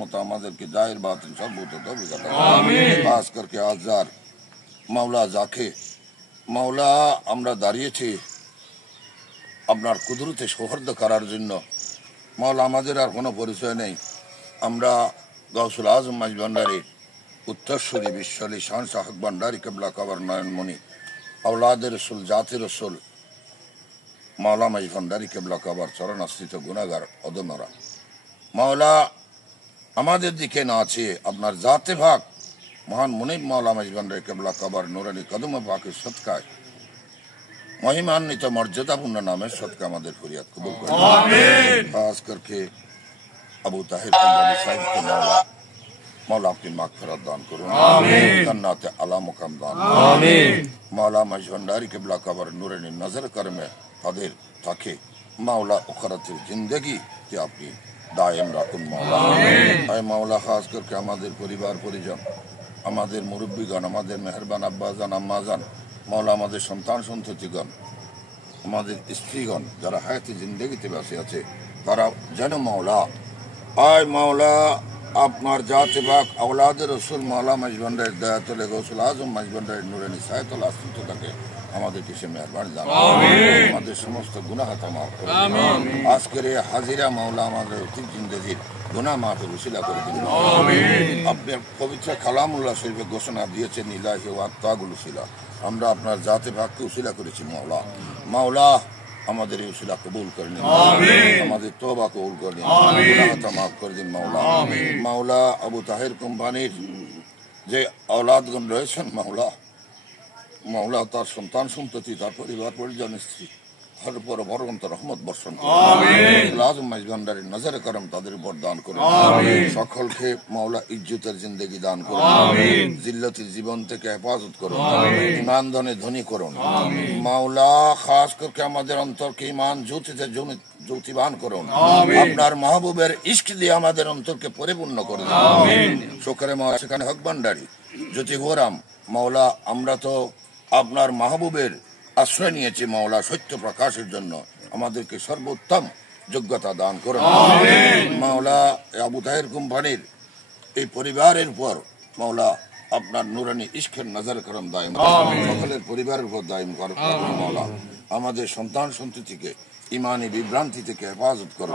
मत আমাদেরকে জাহির বাতিন সর্বত তৌফিক আতা আমিন। খাস করকে আজার মাওলা যাকে মাওলা আমরা দাঁড়িয়েছি আপনার কুদরতে সৌহার্দ করার জন্য। মাওলা আমাদের আর কোনো পরিচয় নেই, আমরা গাউসুল আজম মাইজ ভান্ডারীর উত্তরসূরি বিশ্বলি শান শাহ ভান্ডারী কেবলা কবর নয়নমণি আওলাদের রসুল জাতির রসুল মাওলা মাইজ ভান্ডারী কেবলা কবর চরণাশ্রিত গুণাগার অদমরা মাওলা আমাদের দিকে না আছে আপনার জাতে ভাগ মহান মুনিব মাওলা মাইজ ভান্ডারী কেবলা কবর নুরানি কদম পাকের সৎকায় মহিমান্বিত মর্যাদাপূর্ণ নামের সৎকা আমাদের ফরিয়াদ কবুল করুন আমিন। খাস করকে আবু তাহির কুলবানী সাহেবকে মাওলা আপনি মাগফিরাত দান করুন আমিন। জান্নাতে আলা মুকাম দান আমিন। মাওলা মাইজ ভান্ডারী কেবলা কবর নুরানি নজর করমে তাদের তাকে মাওলা উখরাতের জিন্দগি কে আপনি দায়েম রাখুন মাওলা আমিন। আয় মাওলা খাস করকে আমাদের পরিবার পরিজন আমাদের মুরব্বীগণ আমাদের মেহেরবান আব্বাজান আম্মাজান মাওলা আমাদের সন্তান সন্ততিগণ আমাদের স্ত্রীগণ যারা হায়াতে জিন্দগিতে বেঁচে আছে তারা যেন মাওলা আয় মাওলা আপনার জাতে পাক আওলাদের রসুল মাওলা মাইজ ভান্ডারীর দয়াতলে গৌসুল আজম মাইজ ভান্ডারীর নুরানি সায়াতুল আশ্রিত থাকে আমাদেরকে সে মেহরবানি দান আমাদের সমস্ত গুনাহ মাফ করে আজকের এই হাজিরা মাওলা আমাদের অতীত জিন্দগির গুনাহ মাফের উসিলা করে দিন আপনার পবিত্র কালামুল্লাহ শরীফে ঘোষণা দিয়েছেন ইলাহি ওয়া তাগুল উসিলা আমরা আপনার জাতে পাককে উসিলা করেছি মাওলা মাওলা আমাদের এই উসিলা কবুল করে নিন আমাদের তওবা কবুল করে নিন গুনাহ মাফ করে দিন মাওলা মাওলা আবু তাহের কোম্পানির যে আওলাদগণ রয়েছেন মাওলা মাওলা তার সন্তান সন্ততি তার পরিবার পরিজন স্ত্রী হর উপর বরকত রহমত বর্ষণ করুন আজম মাইজ ভান্ডারীর নজরে করম তাদের উপর দান করুন সকলকে মাওলা ইজ্জতের জিন্দগি দান করুন জিল্লতির জীবন থেকে হেফাজত করুন ইমান ধনে ধনী করুন মাওলা খাস করে আমাদের অন্তরকে ইমান জ্যোতিতে জ্যোতিবান করুন আপনার মাহবুবের ইশক দিয়ে আমাদের অন্তরকে পরিপূর্ণ করুন শুকরে মাওলা সেখানে হক ভান্ডারী জ্যোতি গোরাম মাওলা আমরা তো আপনার মাহবুবের আশ্রয় নিয়েছি মাওলা সত্য প্রকাশের জন্য আমাদেরকে সর্বোত্তম যোগ্যতা দান করুন মাওলা আবু তাহের কোম্পানির এই পরিবারের উপর মাওলা আপনার নুরানি ইশকের নজর করম দায়েম সকলের পরিবারের উপর দায়েম করুন মাওলা আমাদের সন্তান সন্ততিকে ইমানি বিভ্রান্তি থেকে হেফাজত করুন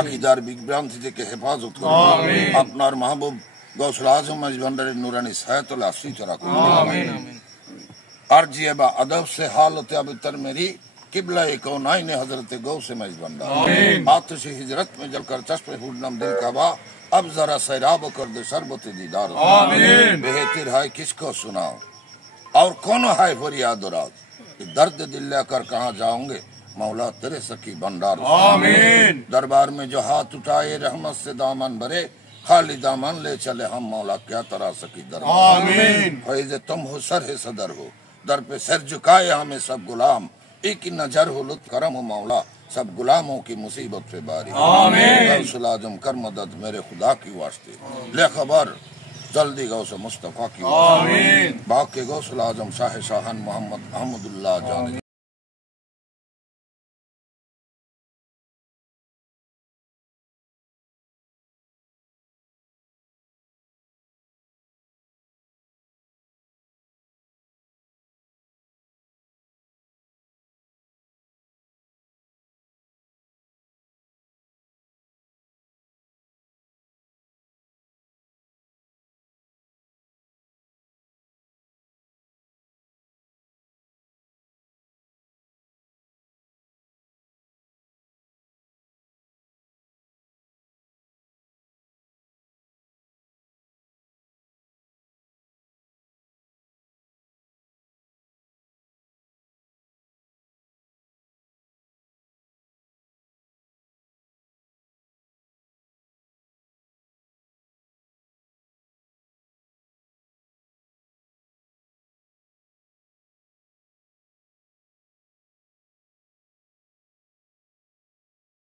আকীদার বিভ্রান্তি থেকে হেফাজত করুন আপনার মাহবুব গৌসুল আজম মাইজ ভান্ডারীর নুরানি সায়াতুল আশ্রিত রাখুন अर्जी बा अदब से हालत अबतर मेरी किबला कौनाइन हजरत गौ से माइज भांडार आतिश हिजरत में जलकर चश्मे हुडनम दिल का बा अब जरा सैराब कर दे शरबत दीदार बेहतर है किसको सुनाओ और कौन है फरियाद राज दर्द दिल लेकर कहाँ जाओगे मौला तेरे सकी भंडार दरबार में जो हाथ उठाए रहमत से दामन भरे खाली दामन ले चले हम मौला क्या तरह सकी दरबार फैज़ तुम हो सर है सदर हो दर पे सर झुकाए हमें सब गुलाम एक नजर हो लुत्फ करम हो मौला सब गुलामों की मुसीबत पे बारी गौसुल आजम कर मदद मेरे खुदा की वास्ते ले खबर जल्दी गौस मुस्तफा की बाकी गौसुल आजम शाह शाहन मोहम्मद अहमदुल्लाह जान